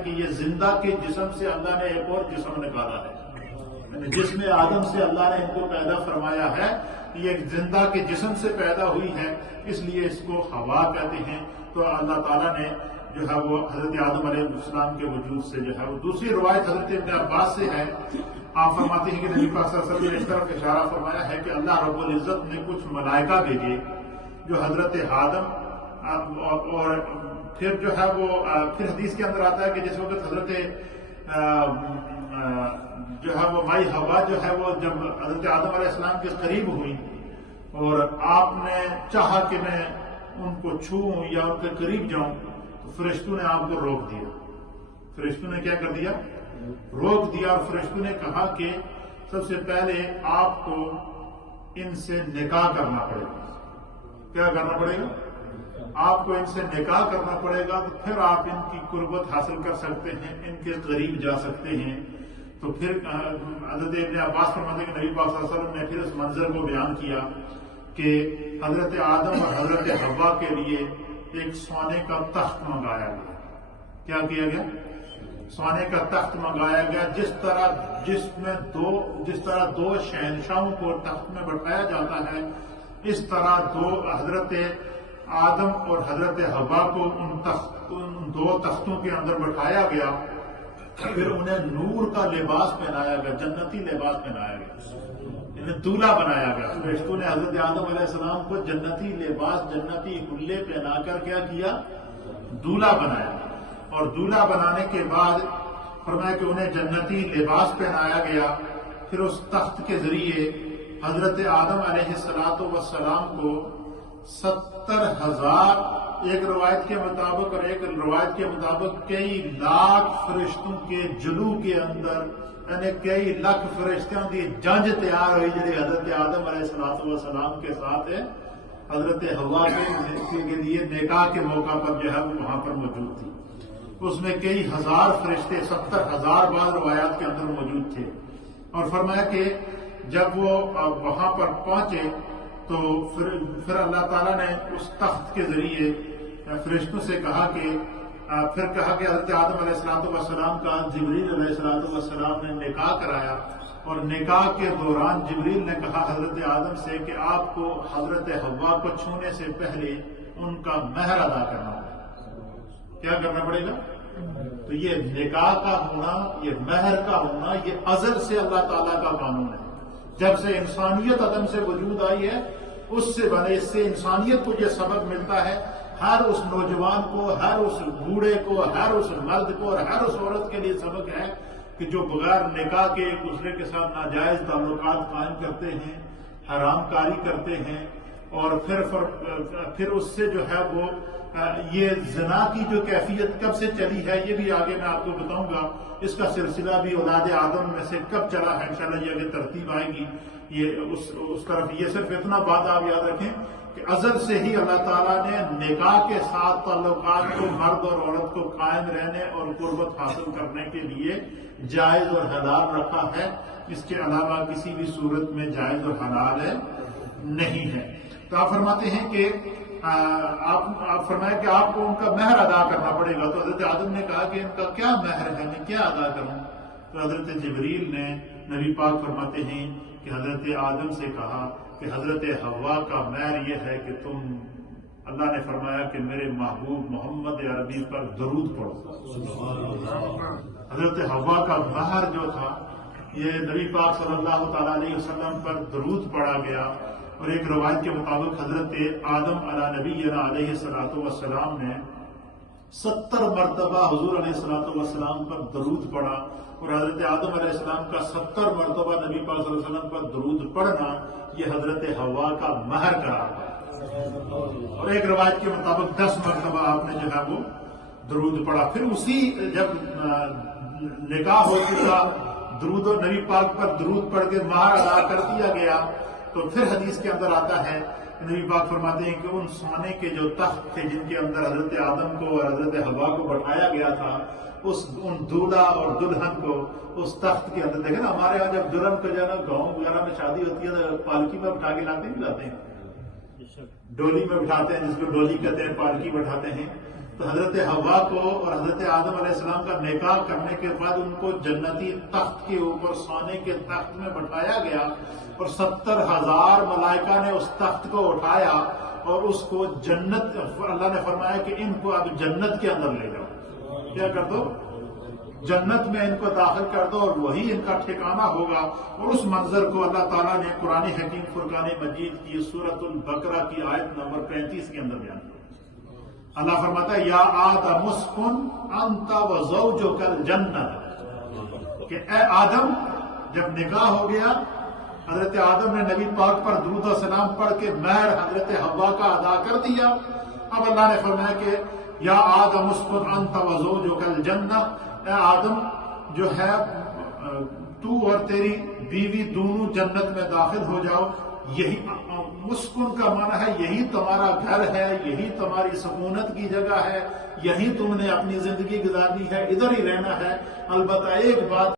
ہے کہ یہ زندہ کے جسم سے اللہ نے ایک اور جسم نکالا ہے، جسم آدم سے اللہ نے ان کو پیدا فرمایا ہے، یہ ایک زندہ کے جسم سے پیدا ہوئی ہے، اس لیے اس کو ہوا کہتے ہیں۔ تو اللہ تعالیٰ نے جو ہے وہ حضرت آدم علیہ السلام کے وجود سے جو ہے وہ دوسری روایت حضرت ابن عباس سے ہے، آپ فرماتے ہیں کہ نبی پاک صلی اللہ علیہ وسلم نے اس طرف اشارہ فرمایا ہے کہ اللہ رب العزت نے کچھ ملائکہ بھیجے جو حضرت آدم اور پھر جو ہے وہ پھر حدیث کے اندر آتا ہے کہ جس وقت حضرت جو ہے وہ مائی ہوا جو ہے وہ جب حضرت آدم علیہ السلام کے قریب ہوئی اور آپ نے چاہا کہ میں ان کو چھوؤں یا ان کے قریب جاؤں تو فرشتوں نے آپ کو روک دیا۔ فرشتوں نے کیا کر دیا؟ روک دیا، اور فرشتوں نے کہا کہ سب سے پہلے آپ کو ان سے نکاح کرنا پڑے گا۔ کیا کرنا پڑے گا؟ آپ کو ان سے نکاح کرنا پڑے گا، تو پھر آپ ان کی قربت حاصل کر سکتے ہیں، ان کے قریب جا سکتے ہیں۔ تو پھر حضرت ابن عباس فرماتے ہیں کہ نبی پاک صلی اللہ علیہ وسلم نے پھر اس منظر کو بیان کیا کہ حضرت آدم اور حضرت حوا کے لیے ایک سونے کا تخت منگایا گیا۔ کیا کیا گیا؟ سونے کا تخت منگایا گیا، جس طرح دو شہنشاہوں کو تخت میں بٹھایا جاتا ہے، اس طرح حضرت آدم اور حضرت حوا کو ان دو تختوں کے اندر بٹھایا گیا، پھر انہیں نور کا لباس پہنایا گیا، جنتی لباس پہنایا گیا، انہیں دولہا بنایا گیا۔ فرشتوں نے حضرت آدم علیہ السلام کو جنتی لباس، جنتی حلے پہنا کر کیا کیا؟ دولہا بنایا، اور دولہا بنانے کے بعد فرمایا کہ انہیں جنتی لباس پہنایا گیا۔ پھر اس تخت کے ذریعے حضرت آدم علیہ السلام کو 70,000 ایک روایت کے مطابق اور ایک روایت کے مطابق کئی لاکھ فرشتوں کے جلو کے اندر، یعنی کئی لاکھ فرشتوں کی جنج تیار ہوئی جی حضرت آدم علیہ السلام کے ساتھ ہے حضرت حوا کے لیے نکاح کے موقع پر جو ہے وہ وہاں پر موجود تھی۔ اس میں کئی ہزار فرشتے، 70,000 بعض روایات کے اندر موجود تھے، اور فرمایا کہ جب وہ وہاں پر پہنچے تو پھر اللہ تعالیٰ نے اس تخت کے ذریعے فرشتوں سے کہا کہ حضرت آدم علیہ السلام کا جبریل علیہ السلام نے نکاح کرایا، اور نکاح کے دوران جبریل نے کہا حضرت آدم سے کہ آپ کو حضرت حوا کو چھونے سے پہلے ان کا مہر ادا کرنا ہوگا۔ کیا کرنا پڑے گا؟ تو یہ نکاح کا ہونا، یہ مہر کا ہونا، یہ ازل سے اللہ تعالیٰ کا قانون ہے۔ جب سے انسانیت عدم سے وجود آئی ہے، اس سے انسانیت کو یہ سبق ملتا ہے، ہر اس نوجوان کو، ہر اس بوڑھے کو، ہر اس مرد کو اور ہر اس عورت کے لیے سبق ہے کہ جو بغیر نکاح کے ایک دوسرے کے ساتھ ناجائز تعلقات قائم کرتے ہیں، حرام کاری کرتے ہیں، اور پھر اس سے جو ہے وہ یہ زنا کی جو کیفیت کب سے چلی ہے یہ بھی آگے میں آپ کو بتاؤں گا۔ اس کا سلسلہ بھی اولاد آدم میں سے کب چلا ہے، انشاءاللہ یہ آگے ترتیب آئے گی یہ اس طرف۔ یہ صرف اتنا بات آپ یاد رکھیں کہ ازل سے ہی اللہ تعالیٰ نے نکاح کے ساتھ تعلقات کو مرد اور عورت کو قائم رہنے اور قربت حاصل کرنے کے لیے جائز اور حلال رکھا ہے، اس کے علاوہ کسی بھی صورت میں جائز اور حلال نہیں ہے۔ تو آپ فرماتے ہیں کہ آپ فرمائیں کہ آپ کو ان کا مہر ادا کرنا پڑے گا۔ تو حضرت آدم نے کہا کہ ان کا کیا مہر ہے، میں کیا ادا کروں؟ تو حضرت جبریل نے نبی پاک فرماتے ہیں کہ حضرت آدم سے کہا کہ حضرت حوا کا مہر یہ ہے کہ اللہ نے فرمایا کہ میرے محبوب محمد عربی پر درود پڑھو۔ حضرت حوا کا مہر جو تھا یہ نبی پاک صلی اللہ تعالیٰ علیہ وسلم پر درود پڑھا گیا، اور ایک روایت کے مطابق حضرت آدم علی نبینا علیہ السلام نے 70 مرتبہ حضور علیہ السلام پر درود پڑھا، اور حضرت آدم علیہ السلام کا 70 مرتبہ نبی پاک صلی اللہ علیہ وسلم پر درود پڑھنا یہ حضرت حوا کا مہر قرار ہے۔ اور ایک روایت کے مطابق 10 مرتبہ آپ نے جو ہے وہ درود پڑھا۔ پھر اسی جب نکاح ہو چکا، درود و نبی پاک پر درود پڑھ کے مہر ادا کر دیا گیا، تو پھر حدیث کے اندر آتا ہے نبی پاک فرماتے ہیں کہ ان سونے کے جو تخت تھے جن کے اندر حضرت آدم کو اور حضرت حوا کو بٹھایا گیا تھا، ان دولہا اور دلہن کو اس تخت کے اندر، دیکھیں نا ہمارے یہاں جب دلہن کو جو ہے نا گاؤں وغیرہ میں شادی ہوتی ہے تو پالکی میں بٹھا کے لاتے ہیں، ڈولی میں بٹھاتے ہیں، جس کو ڈولی کہتے ہیں، پالکی بٹھاتے ہیں۔ تو حضرت حوا کو اور حضرت آدم علیہ السلام کا نکاح کرنے کے بعد ان کو جنتی تخت کے اوپر سونے کے تخت میں بٹھایا گیا اور 70,000 ملائکہ نے اس تخت کو اٹھایا اور اس کو جنت، اللہ نے فرمایا کہ ان کو اب جنت کے اندر لے جاؤ، کیا کر دو، جنت میں ان کو داخل کر دو اور وہی ان کا ٹھکانہ ہوگا۔ اور اس منظر کو اللہ تعالیٰ نے قرآن حکیم فرقان مجید کی سورۃ البقرہ کی آیت نمبر 35 کے اندر بیان کیا۔ اللہ فرماتا ہے یا آدم اسکن انت وزوجک الجنۃ، کہ اے آدم، جب نکاح ہو گیا، حضرت آدم نے نبی پاک پر درود و سلام پڑھ کے مہر حضرت حوا کا ادا کر دیا۔ اب اللہ نے فرمایا کہ یا آدم اسکن انت وزوجک الجنۃ، اے آدم جو ہے تو اور تیری بیوی دونوں جنت میں داخل ہو جاؤ۔ یہی مسکن کا معنی ہے یہی تمہارا گھر ہے، یہی تمہاری سکونت کی جگہ ہے، یہی تم نے اپنی زندگی گزارنی ہے، ادھر ہی رہنا ہے۔ البتہ ایک بات